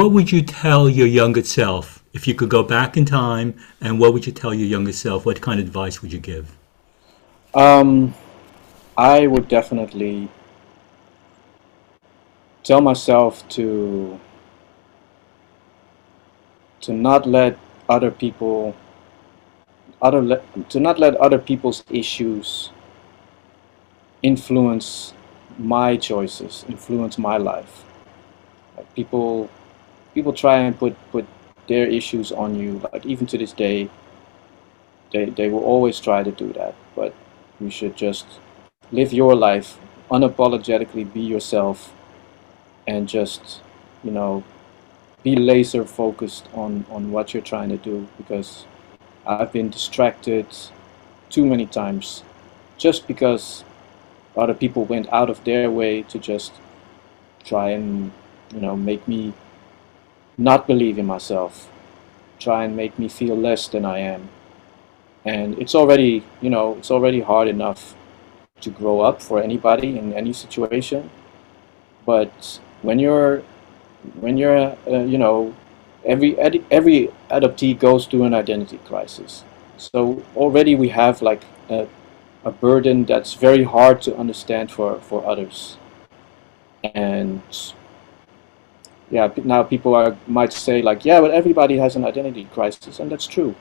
what would you tell your younger self if you could go back in time? And what would you tell your younger self? What kind of advice would you give? Um, I would definitely tell myself to not let other people other le to not let other people's issues influence my choices, influence my life. Like people try and put their issues on you. Like even to this day, they will always try to do that. But you should just live your life unapologetically, be yourself, and just you know be laser focused on what you're trying to do. Because I've been distracted too many times just because other people went out of their way to just try and make me not believe in myself, try and make me feel less than I am. And it's already hard enough to grow up for anybody in any situation. But when you're every adoptee goes through an identity crisis. So already we have like a burden that's very hard to understand for others. And yeah, now people might say like, yeah, but everybody has an identity crisis, and that's true.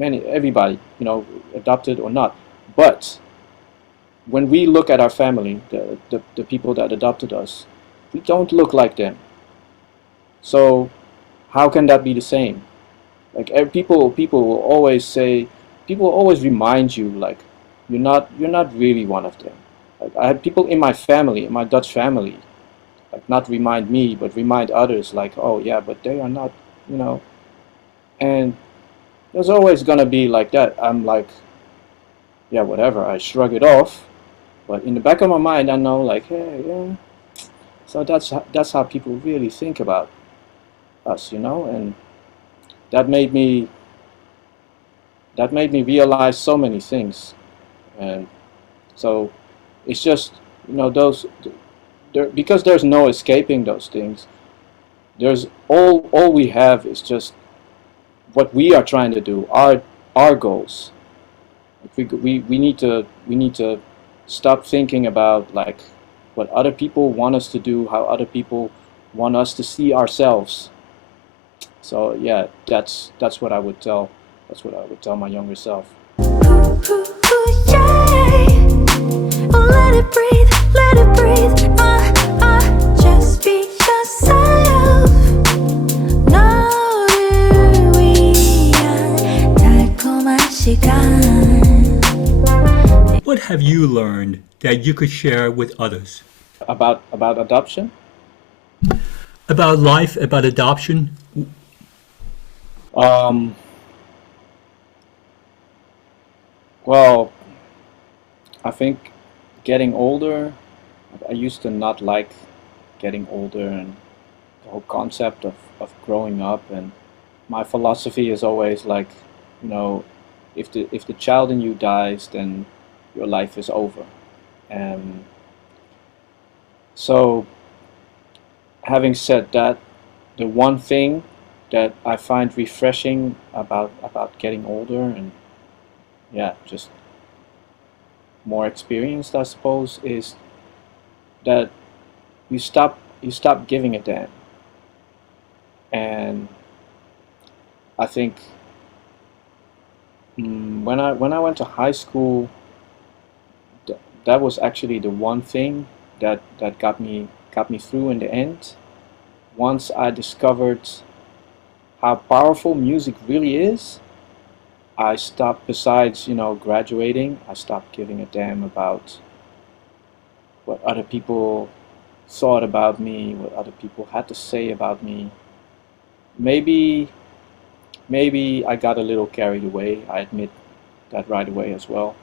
Everybody, adopted or not. But when we look at our family, the people that adopted us, we don't look like them. So how can that be the same? Like people will always say, people will always remind you like you're not really one of them. Like I had people in my family, in my Dutch family, like not remind me, but remind others like, oh yeah, but they are not, you know. And there's always gonna be like that. I'm like, yeah, whatever. I shrug it off, but in the back of my mind, I know like, hey, yeah. So that's how people really think about us. And that made me that made me realize so many things. And so it's just those because there's no escaping those things. There's all we have is just what we are trying to do, our goals. We need to stop thinking about like what other people want us to do, how other people want us to see ourselves. So yeah, that's what I would tell. That's what I would tell my younger self. Yeah. Oh, let it breathe. Just be yourself. 너를 위한 달콤한 시간. What have you learned that you could share with others? About adoption. About life, about adoption? Um, well, I think getting older. I used to not like getting older and the whole concept of growing up. And my philosophy is always like, you know, if the child in you dies, then your life is over. And so, having said that, the one thing that I find refreshing about getting older and yeah, just more experienced, I suppose, is that you stop giving a damn. And I think when I went to high school, that was actually the one thing that got me through in the end. Once I discovered how powerful music really is, I stopped. Besides, graduating, I stopped giving a damn about what other people thought about me, what other people had to say about me. Maybe maybe I got a little carried away. I admit that right away as well.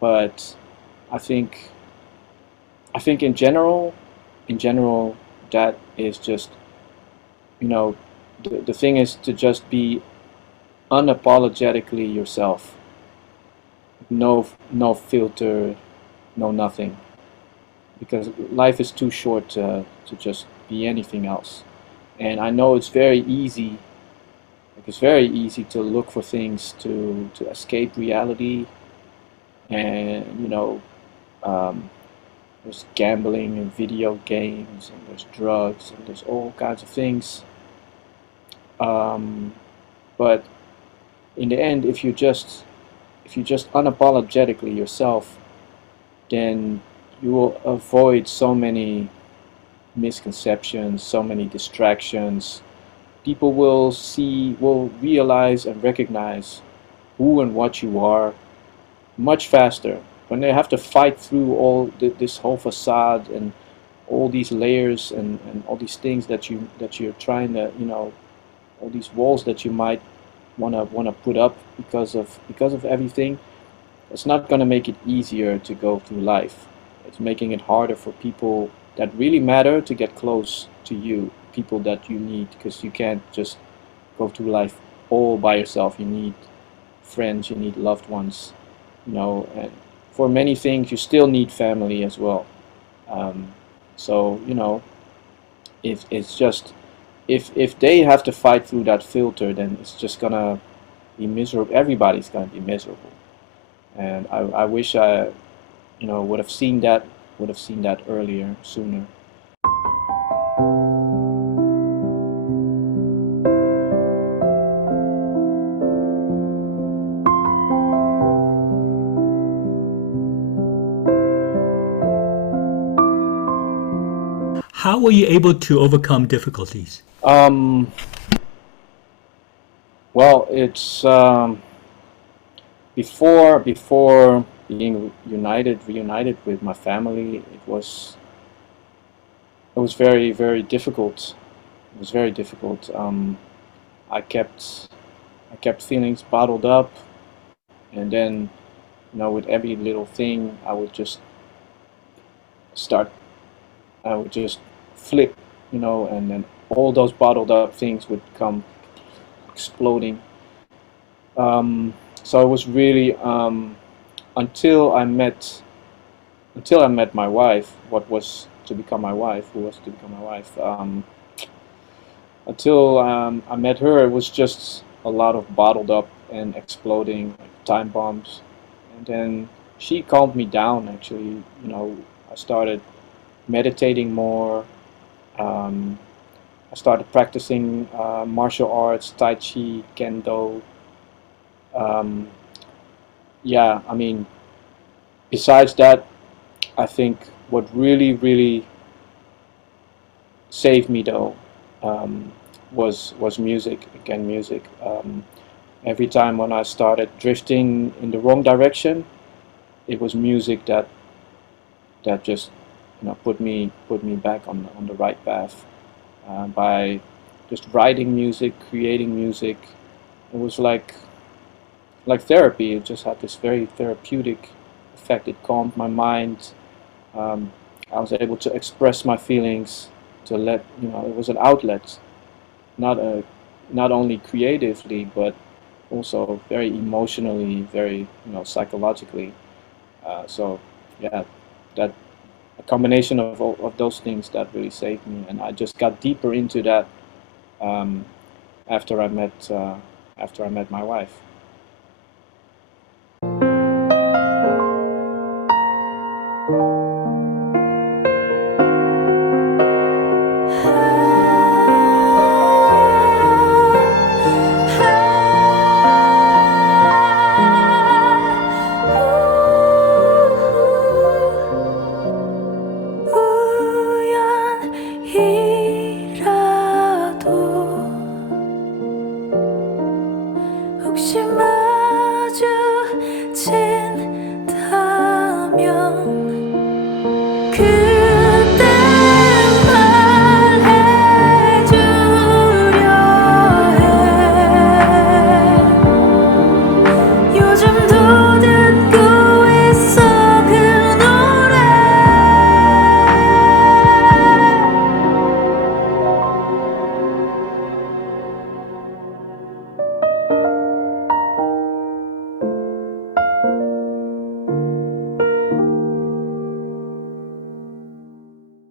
But I think I think in general, that is just you know the thing is to just be unapologetically yourself. No filter, no nothing. Because life is too short to just be anything else. And I know it's very easy. Like it's very easy to look for things to escape reality, and there's gambling and video games, and there's drugs, and there's all kinds of things. Um, but in the end, if you just unapologetically yourself, then you will avoid so many misconceptions, so many distractions. People will realize and recognize who and what you are much faster. When they have to fight through this whole facade and all these layers and all these things that you're trying to, all these walls that you might wanna put up because of everything, it's not gonna make it easier to go through life. It's making it harder for people that really matter to get close to you, people that you need, because you can't just go through life all by yourself. You need friends, you need loved ones, and for many things you still need family as well. Um, so if it's just if they have to fight through that filter, then it's just gonna be miserable. Everybody's gonna be miserable. And I wish I would have seen that earlier, sooner. How were you able to overcome difficulties? Um, well, it's before being reunited with my family. It was very, very difficult. It was very difficult. I kept feelings bottled up, and then with every little thing, start. I would just flip, and then all those bottled up things would come exploding. Um, so it was really until I met until I met my wife, what was to become my wife, who was to become my wife. Until I met her, it was just a lot of bottled up and exploding like time bombs. And then she calmed me down. Actually, I started meditating more. Um, I started practicing martial arts, Tai Chi, Kendo. Um, yeah, I mean, besides that, I think what really, really saved me though um, was music. Again, music. Every time when I started drifting in the wrong direction, it was music that just put me back on the right path by just writing music, creating music. It was like therapy. It just had this very therapeutic effect. It calmed my mind. Um, I was able to express my feelings, to let it was an outlet, not a not only creatively but also very emotionally, very psychologically. So yeah, that a combination of all of those things that really saved me, and I just got deeper into that um, after I met my wife.